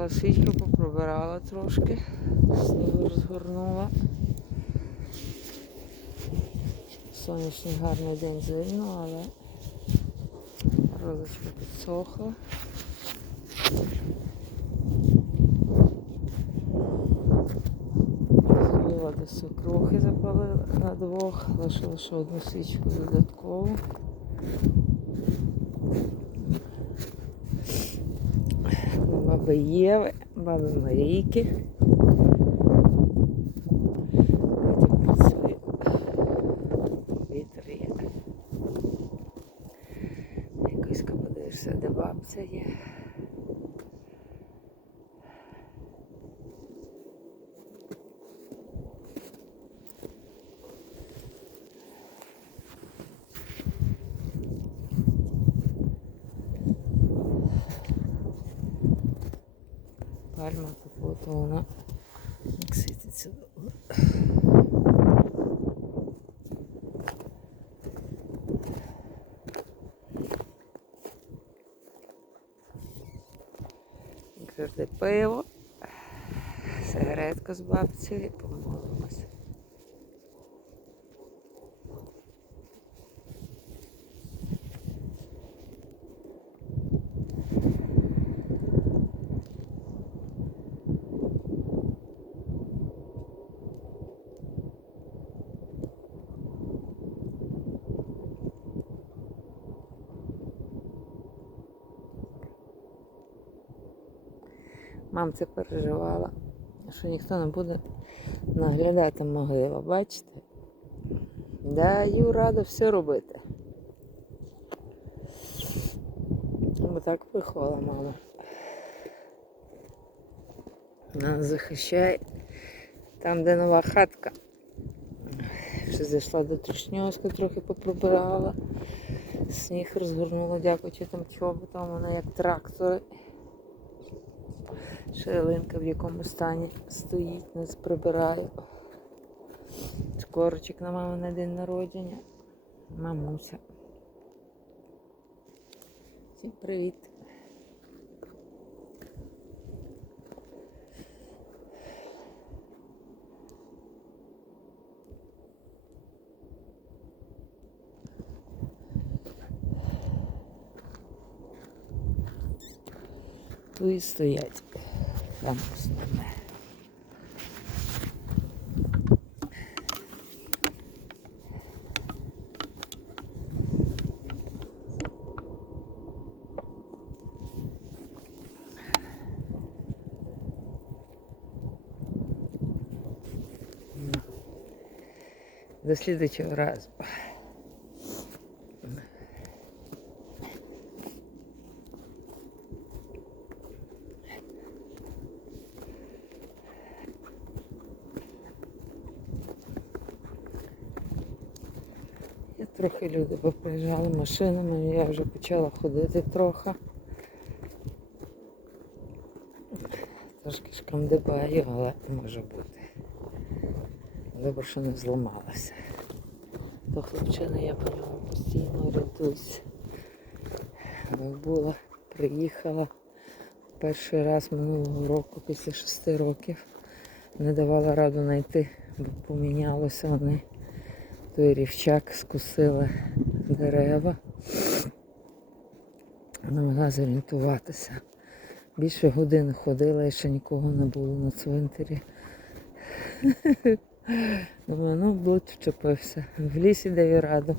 Поставила свічку, поприбирала трошки, снігу розгорнула. Сонячний гарний день звільно, але розочка підсохла. Зробила до свекрухи запалила на двох, лишила ще одну свічку додаткову. На баби Єви, баби Марійки. Вітер є. Якось подивишся, де бабця є. Пальма тут от вона як світиться добре. Пиво, сигаретка з бабцею і. Мамця переживала, що ніхто не буде наглядати могилу, бачите? Даю раду все робити. Бо так виховала мама. Нас захищає там, де нова хатка. Ще зайшла до Тришньовська, трохи поприбирала. Сніг розгорнула, дякуючи там чоботам, вона як трактори. Ще в якому стані стоїть, нас прибираю. Скорочок на маму на день народження. Мамуся. Всім привіт. Тут стоять. Там основне. Ну. До слідчого разу. Трохи люди поприїжджали машинами, я вже почала ходити трохи. Трошки шкандибаю, але може бути. Добре, що не зламалася. То хлопчина я по ньому постійно орієнтуюся. Була, приїхала перший раз минулого року, після шести років. Не давала раду знайти, бо помінялося вони. Той рівчак скусили дерева. Не могла зорієнтуватися. Більше години ходила і ще нікого не було на цвинтарі. Думаю, ну блуд вчепився. В лісі даю раду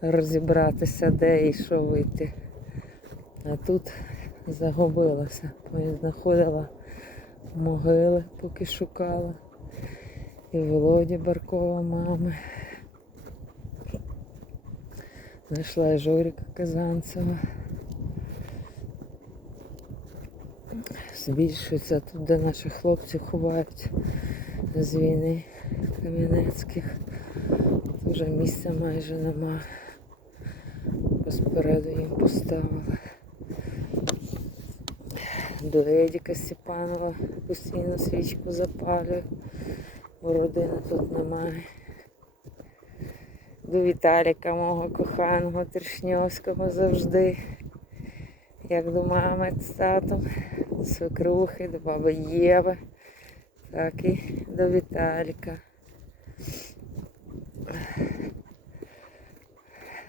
розібратися, де і що вийти. А тут загубилася. Знаходила могили, поки шукала. І Володі Баркова мами. Знайшла і Казанцева. Збільшується тут, де наші хлопці ховають з війни Кам'янецьких. Вже місця майже нема. Поспереду їм поставили. До Едіка Степанова постійно свічку запалюю, бо родини тут немає. До Віталіка, мого коханого Тершньовського завжди. як до мами з татом, до свекрухи, до баби Єви, так і до Віталіка.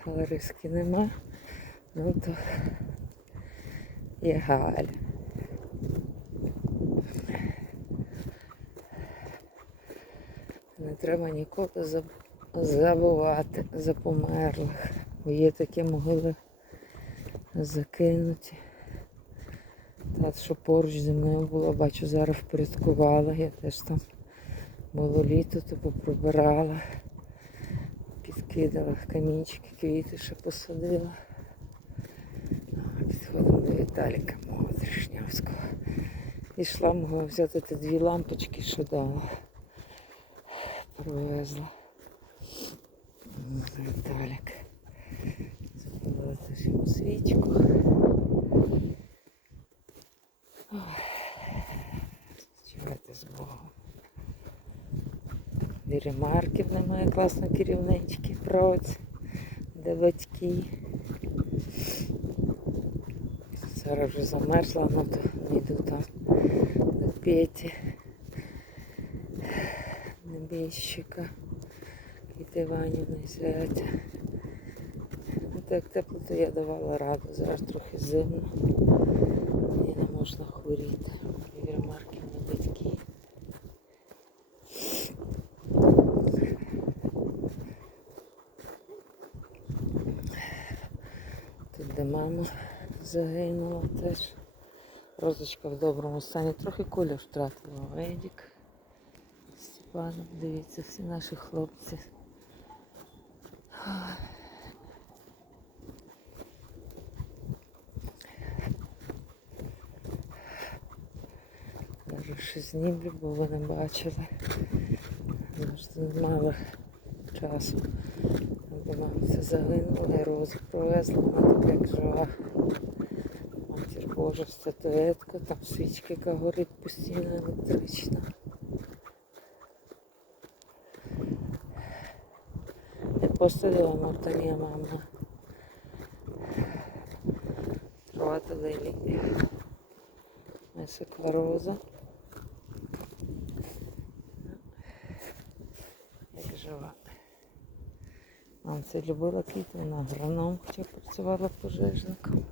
Лариски нема. Ну то є Галя. Не треба нікого заб- забувати за померлих. Є такі могили закинуті. Та, що поруч зі мною було, бачу, зараз впорядкувала. Я теж там було літо, то поприбирала, підкидала камінчики, квіти ще посадила. Підходимо до Віталіка, мого Тришнявського. Ішла, могла взяти ті дві лампочки, що дала. Привезла. Віталік. Запалила йому свічку. Ой, з Богом. Вірі Марків немає класної керівнички, праці, де батьки. Зараз вже замерзла, ну то йду там до Петі, небіжчика, Кіти Іванівни зятя. Ну так тепло, то я давала раду, зараз трохи зимно. І не можна хворіти. Віра Марківні батьки. Тут де мама загинула теж. Розочка в доброму стані. Трохи колір втратила. Едік. Степан, дивіться, всі наші хлопці. Даже знімлю, бо ви не бачили. Завжди мало часу. Це загинула, і розу провезла, вона така як жива. Матір Божа, статуетка, там свічка, яка горить постійно електрична. Посадила Мартанія мама. Тривати лилі. Месикла rosa Як жива. Мам це любила квіти, вона агроном, хоча працювала пожежником.